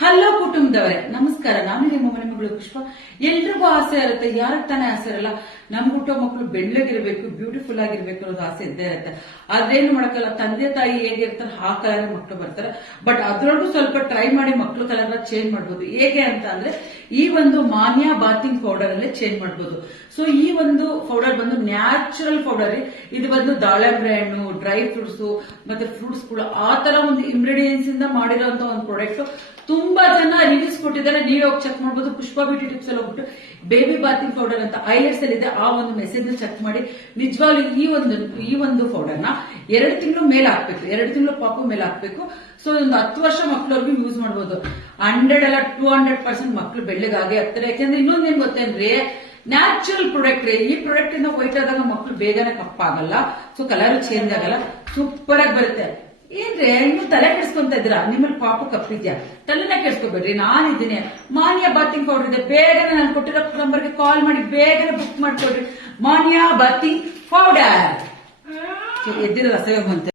Hello ಕುಟುಂಬದವರೇ, ನಮಸ್ಕಾರ. ನಾನು ನಿಮ್ಮ ಮನೆ ಮಗಳು ಪುಷ್ಪ. ಎಲ್ರಿಗೂ ಆಸೆ ಇರುತ್ತೆ, ಯಾರಿಗೆ ತಾನೇ ಆಸೆ ಇರಲ್ಲ? ನಮ್ ಹುಟ್ಟೋ ಮಕ್ಕಳು ಬೆಳ್ಳಗಿರ್ಬೇಕು, ಬ್ಯೂಟಿಫುಲ್ ಆಗಿರ್ಬೇಕು ಅನ್ನೋದು ಆಸೆ ಇದ್ದೇ ಇರುತ್ತೆ. ಅದೇನು ಮಾಡಕ್ಕಲ್ಲ, ತಂದೆ ತಾಯಿ ಹೇಗಿರ್ತಾರೆ ಆ ಕಲರ್ ಮಕ್ಕಳು ಬರ್ತಾರೆ. ಬಟ್ ಅದ್ರೊಳಗೂ ಸ್ವಲ್ಪ ಟ್ರೈ ಮಾಡಿ ಮಕ್ಕಳು ಕಲರ್ ಚೇಂಜ್ ಮಾಡಬಹುದು. ಹೇಗೆ ಅಂತ ಅಂದ್ರೆ ಈ ಒಂದು ಮಾನ್ಯ ಬಾತಿಂಗ್ ಪೌಡರ್ ಅಲ್ಲೇ ಚೇಂಜ್ ಮಾಡಬಹುದು. ಸೊ ಈ ಒಂದು ಪೌಡರ್ ಬಂದು ನ್ಯಾಚುರಲ್ ಪೌಡರ್. ಇದು ಬಂದು ದಾಳಿಂಬೆ ಹಣ್ಣು, ಡ್ರೈ ಫ್ರೂಟ್ಸ್ ಮತ್ತೆ ಫ್ರೂಟ್ಸ್ ಗಳು ಆ ತರ ಒಂದು ಇಂಗ್ರೀಡಿಯೆಂಟ್ಸ್ ಇಂದ ಮಾಡಿರೋಂತ ಒಂದು ಪ್ರಾಡಕ್ಟ್. ತುಂಬಾ ಜನ ರಿವ್ಯೂಸ್ ಕೊಟ್ಟಿದ್ದಾರೆ, ನೀವೇ ಹೋಗಿ ಚೆಕ್ ಮಾಡಬಹುದು. ಪುಷ್ಪ ಬ್ಯೂಟಿ ಟಿಪ್ಸ್ ಅಲ್ಲಿ ಹೋಗ್ಬಿಟ್ಟು ಬೇಬಿ ಬಾತಿಂಗ್ ಪೌಡರ್ ಅಂತ ಹೈಲೈಟ್ಸ್ ಅಲ್ಲಿ ಇದೆ, ಆ ಒಂದು ಮೆಸೇಜ್ ಚೆಕ್ ಮಾಡಿ. ನಿಜವಾಗ್ಲೂ ಈ ಒಂದು ಪೌಡರ್ ನ 2 ತಿಂಗಳು ಮೇಲೆ ಹಾಕ್ಬೇಕು, 2 ತಿಂಗಳು ಪಾಪು ಮೇಲೆ ಹಾಕ್ಬೇಕು. ಸೊ ಒಂದು 10 ವರ್ಷ ಮಕ್ಕಳವ್ರಿಗೂ ಯೂಸ್ ಮಾಡಬಹುದು. 100 ಅಲ್ಲ 200% ಮಕ್ಕಳು ಬೆಳ್ಳಗಾಗೆ ಆಗ್ತಾರೆ. ಯಾಕಂದ್ರೆ ಇನ್ನೊಂದೇನ್ ಗೊತ್ತೇನ್ರಿ, ನ್ಯಾಚುರಲ್ ಪ್ರಾಡಕ್ಟ್ ರೀ. ಈ ಪ್ರಾಡಕ್ಟ್ ಇಂದ ವೈಟ್ ಆದಾಗ ಮಕ್ಕಳು ಬೇಗನೆ ಕಪ್ಪಾಗಲ್ಲ, ಸೊ ಕಲರ್ ಚೇಂಜ್ ಆಗಲ್ಲ, ಸೂಪರ್ ಆಗಿ ಬರುತ್ತೆ. ಏನ್ರಿ ನೀವು ತಲೆ ಕೆಡಿಸ್ಕೊಂತ ಇದ್ದೀರಾ? ನಿಮ್ಮಲ್ಲಿ ಪಾಪು ಕಪ್ಪಿದ್ಯಾ? ತಲೆನ ಕೆಡಿಸ್ಕೋಬೇಡ್ರಿ, ನಾನಿದ್ದೀನಿ. ಮಾನ್ಯ ಬಾತಿಂಗ್ ಪೌಡರ್ ಇದೆ, ಬೇಗನೆ ನಾನು ಕೊಟ್ಟಿರೋ ನಂಬರ್ಗೆ ಕಾಲ್ ಮಾಡಿ ಬೇಗನೆ ಬುಕ್ ಮಾಡ್ಕೊಡ್ರಿ. ಮಾನ್ಯ ಬಾತಿಂಗ್ ಪೌಡರ್ ಎದ್ದಿರಲ್ಲ ಸೇವೆ ಬಂತೆ.